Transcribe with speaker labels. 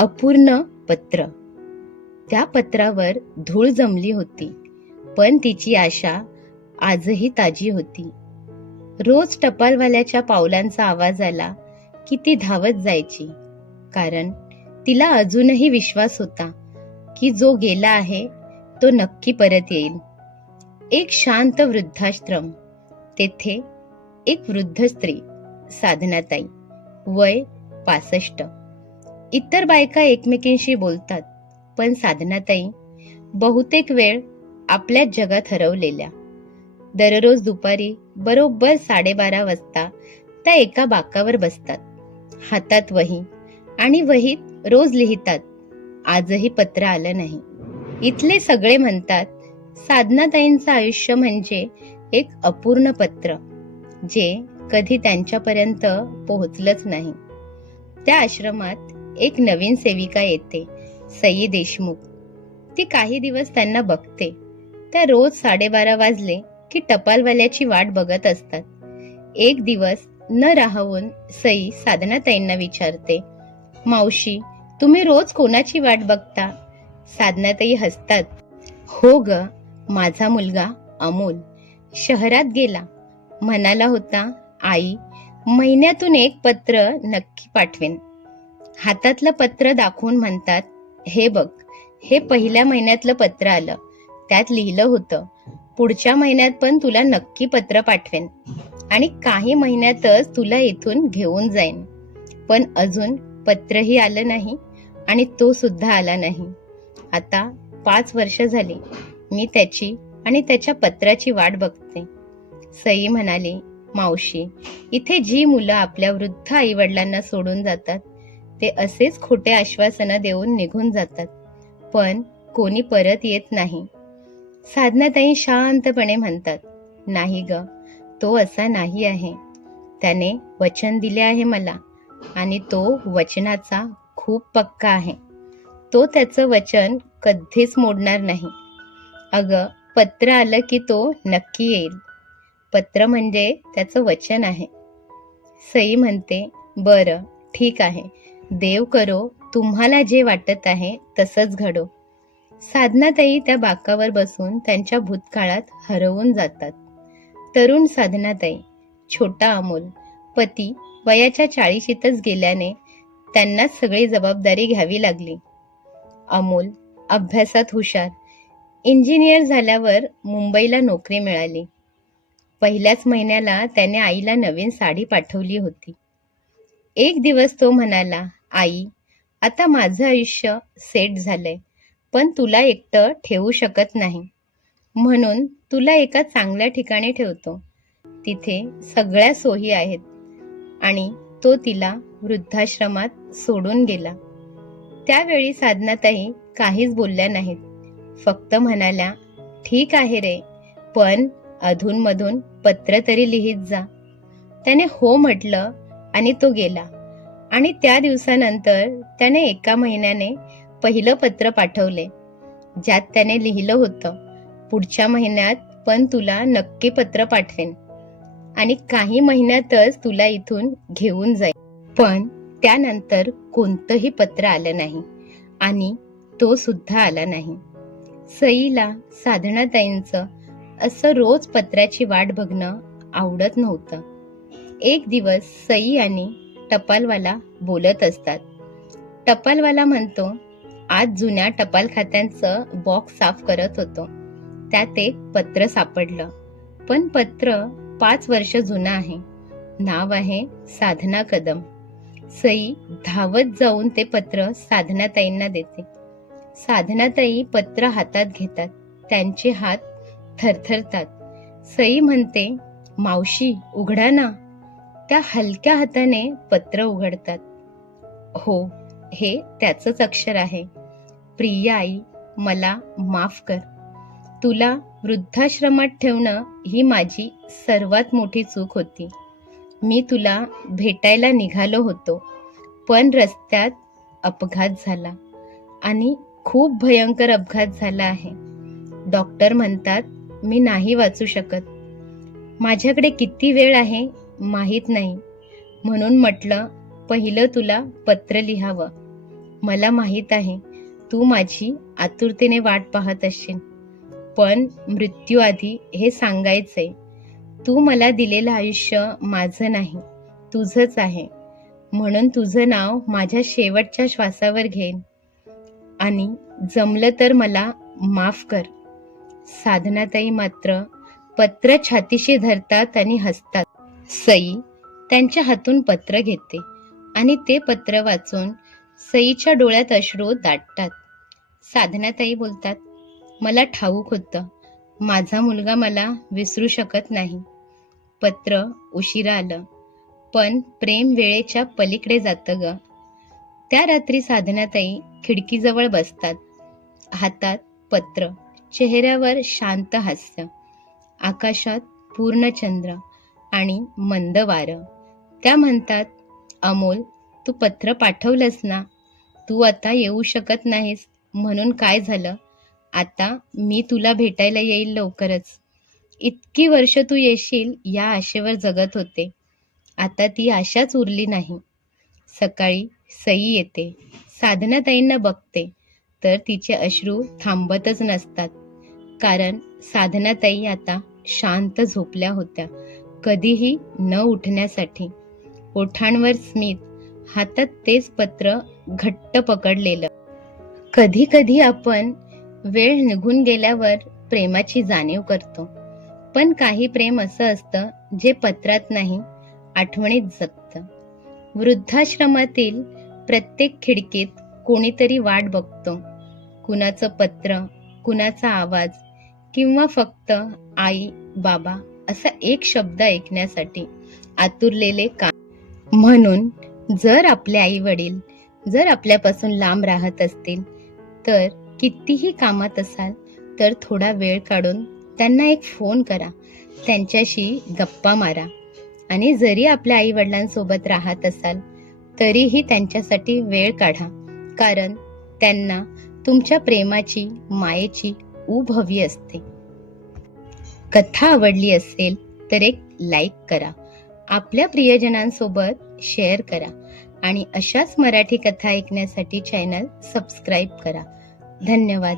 Speaker 1: अपूर्ण पत्र. त्या पत्रावर धूळ जमली होती पण तिची आशा आजही ताजी होती. रोज टपालवाल्याच्या पावलांचा आवाज आला की ती धावत जायची कारण तिला अजूनही विश्वास होता की जो गेला आहे तो नक्की परत येईल. एक शांत वृद्धाश्रम तेथे एक वृद्ध स्त्री साधनाताई वय पासष्ट. इतर बायका एकमेकींशी बोलतात पण साधनाताई बहुतेक वेळ आपल्याच जगात हरवलेल्या. दररोज दुपारी बरोबर साडेबारा वाजता त्या एका बाकावर बसतात. हातात वही आणि वहीत रोज लिहितात आजही पत्र आलं नाही. इथले सगळे म्हणतात साधनाताईंचं आयुष्य म्हणजे एक अपूर्ण पत्र जे कधी त्यांच्यापर्यंत पोहोचलंच नाही. त्या आश्रमात एक नवीन सेविका येते सई देशमुख. ती काही दिवस त्यांना बघते. त्या रोज साडेबारा वाजले की टपालवाल्याची वाट बघत असतात. एक दिवस न राहून सई साधनाताईंना विचारते मावशी तुम्ही रोज कोणाची वाट बघता? साधनाताई हसतात. हो ग माझा मुलगा अमोल. शहरात गेला. म्हणाला होता आई महिन्यातून एक पत्र नक्की पाठवेन. हातातलं पत्र दाखवून म्हणतात हे बघ हे पहिल्या महिन्यातलं पत्र आलं. त्यात लिहिलं होतं पुढच्या महिन्यात पण तुला नक्की पत्र पाठवेन. आणि काही महिन्यातच तुला इथून घेऊन जाईन. पण अजून पत्रही आलं नाही आणि तो सुद्धा आला नाही. आता पाच वर्ष झाली. मी त्याची आणि त्याच्या पत्राची वाट बघते. सई म्हणाली मावशी इथे जी मुलं आपल्या वृद्ध आई वडिलांना सोडून जातात ते असेच खोटे आश्वासनं देऊन निघून जातात. पण कोणी परत येत नाही. साधनाताई शांतपणे म्हणतात नाही ग तो असा नाही आहे. त्याने वचन दिले आहे मला आणि तो वचनाचा खूप पक्का आहे. तो त्याचं वचन कधीच मोडणार नाही. अगं पत्र आलं की तो नक्की येईल. पत्र म्हणजे त्याचं वचन आहे. सई म्हणते बरं ठीक आहे. देव करो तुम्हाला जे वाटत आहे तसंच घडो. साधनाताई त्या बाकावर बसून त्यांच्या भूतकाळात हरवून जातात. तरुण साधनाताई छोटा अमोल पती वयाच्या चाळीशीतच गेल्याने त्यांनाच सगळी जबाबदारी घ्यावी लागली. अमोल अभ्यासात हुशार इंजिनियर झाल्यावर मुंबईला नोकरी मिळाली. पहिल्याच महिन्याला त्याने आईला नवीन साडी पाठवली होती. एक दिवस तो म्हणाला आई आता माझं आयुष्य सेट झालंय पण तुला एकटं ठेवू शकत नाही. म्हणून तुला एका चांगल्या ठिकाणी ठेवतो. तिथे सगळ्या सोयी आहेत आणि तो तिला वृद्धाश्रमात सोडून गेला. त्यावेळी साधनाताई काहीच बोलल्या नाहीत. फक्त म्हणाल्या ठीक आहे रे पण अधूनमधून पत्र तरी लिहित जा. त्याने हो म्हटलं आणि तो गेला. आणि त्या दिवसानंतर त्याने एका महिन्याने पहिलं पत्र पाठवले ज्यात त्याने लिहिलं होतं पुढच्या महिन्यात पण तुला नक्की पत्र पाठवेन आणि काही महिन्यातच तुला इथून घेऊन जाईल पण त्यानंतर कोणतंही पत्र आलं नाही आणि तो सुद्धा आला नाही. सईला साधनाताईंचं असं रोज पत्राची वाट बघणं आवडत नव्हतं. एक दिवस सई आणि टपालवाला बोलत असतात. टपालवाला म्हणतो आज जुन्या टपाल खात्यांचं बॉक्स साफ करत होतो. त्यात एक पत्र सापडलं. पण पत्र पाच वर्ष जुनं आहे. नाव आहे साधना कदम. सई धावत जाऊन ते पत्र साधनाताईंना देते. साधनाताई पत्र हातात घेतात. त्यांचे हात थरथरतात. सई म्हणते मावशी उघडा ना. त्या हलक्या हाताने पत्र उघडतात. हो हे त्याचंच अक्षर आहे. प्रिया आई मला माफ कर. तुला वृद्धाश्रमात ठेवणं ही माझी सर्वात मोठी चूक होती. मी तुला भेटायला निघालो होतो पण रस्त्यात अपघात झाला आणि खूप भयंकर अपघात झाला आहे. डॉक्टर म्हणतात मी नाही वाचू शकत. माझ्याकडे किती वेळ आहे? माहीत नाही. म्हणून म्हटलं पहिलं तुला पत्र लिहावं. मला माहीत आहे तू माझी आतुरतेने वाट पाहत असशील पण मृत्यू आधी हे सांगायचंय. तू मला दिलेलं आयुष्य माझं नाही तुझंच आहे. म्हणून तुझं नाव माझ्या शेवटच्या श्वासावर घेईन. आणि जमलं तर मला माफ कर. साधनाताई मात्र पत्र छातीशी धरतात आणि हसतात. सई त्यांच्या हातून पत्र घेते आणि ते पत्र वाचून सईच्या डोळ्यात अश्रू दाटतात. साधनाताई बोलतात मला ठाऊक होतं माझा मुलगा मला विसरू शकत नाही. पत्र उशिरा आलं. पण प्रेम वेळेच्या पलीकडे जातं ग. त्या रात्री साधनाताई खिडकीजवळ बसतात. हातात पत्र चेहऱ्यावर शांत हास्य. आकाशात पूर्ण चंद्र. आणि मंद वारं. त्या म्हणतात अमोल तू पत्र पाठवलंस ना? तू आता येऊ शकत नाहीस. म्हणून काय झालं? आता मी तुला भेटायला येईल लवकरच. इतकी वर्ष तू येशील या आशेवर जगत होते. आता ती आशाच उरली नाही. सकाळी सई येते. साधनाताईंना बघते. तर तिचे अश्रू थांबतच नसतात. कारण साधनाताई आता शांत झोपल्या होत्या. कधीही न उठण्यासाठी. ओठांवर स्मित हातात तेच पत्र घट्ट पकडलेलं. कधी कधी आपण वेळ निघून गेल्यावर प्रेमाची जाणीव करतो. पण काही प्रेम असं असतं जे पत्रात नाही आठवणीत जगतं. वृद्धाश्रमातील प्रत्येक खिडकीत कोणीतरी वाट बघतो. कुणाचं पत्र कुणाचा आवाज किंवा फक्त आई बाबा असा एक शब्द ऐकण्यासाठी आतुरलेले काम म्हणून जर आपले आई वडील जर आपल्यापासून लांब राहत असतील तर कितीही कामात असाल तर थोडा वेळ काढून त्यांना एक फोन करा. त्यांच्याशी गप्पा मारा. आणि जरी आपल्या आई वडिलांसोबत राहत असाल तरीही त्यांच्यासाठी वेळ काढा. कारण त्यांना तुमच्या प्रेमाची मायेची ऊब हवी असते. कथा आवडली असेल तर एक लाईक करा. आपल्या प्रियजनांसोबत शेअर करा आणि अशाच मराठी कथा ऐकण्यासाठी चॅनल सबस्क्राईब करा. धन्यवाद.